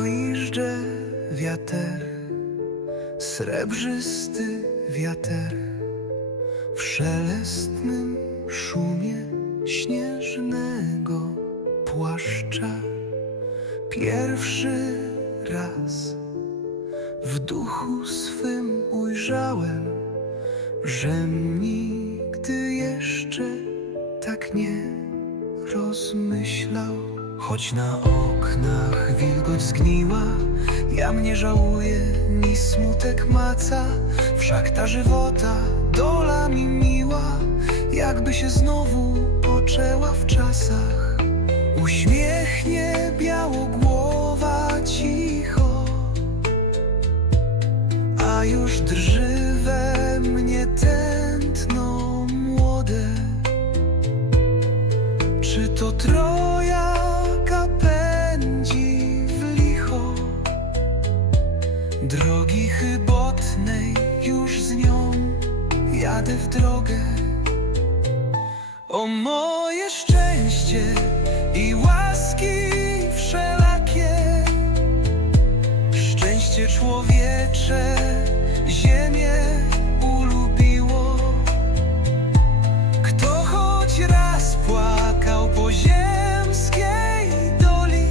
Gwizdże wiater, srebrzysty wiater, w szelestnym szumie śnieżnego płaszcza. Pierwszy raz w duchu swym ujrzałem, że nigdy jeszcze tak nie rozmyślał. Choć na oknach wilgoć zgniła, ja mnie żałuję, ni smutek maca. Wszak ta żywota dola mi miła, jakby się znowu poczęła w czasach. Uśmiechnie białogłowa cicho, a już drży we mnie tętno młode. Czy to trojaka pędzi w licho drogi chybotnej, już z nią jadę w drogę. O moje szczęście i łaski wszelakie, szczęście człowiecze ziemię ulubiło. Kto choć raz płakał po ziemskiej doli,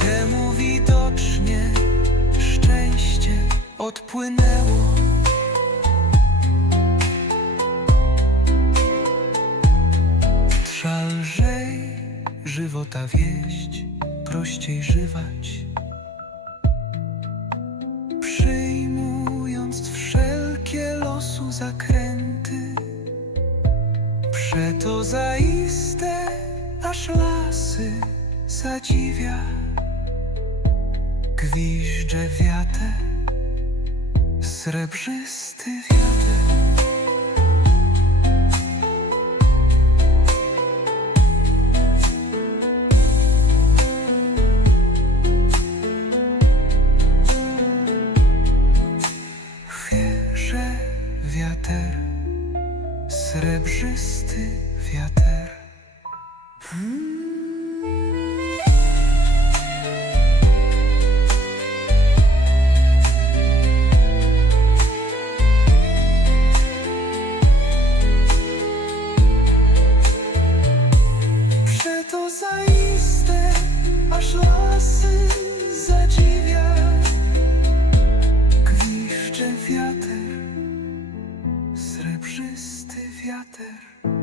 temu widocznie szczęście odpłynęło. Trza lżej żywota wieść, prościej żywać, przyjmując wszelkie losu zakręty. Przeto zaiste aż lasy zadziwia. Gwizdże wiater, srebrzysty wiater. Chwieże wiater, srebrzysty wiater. Przeto zaiste aż lasy zadziwia. Gwizdże wiater, srebrzysty wiater.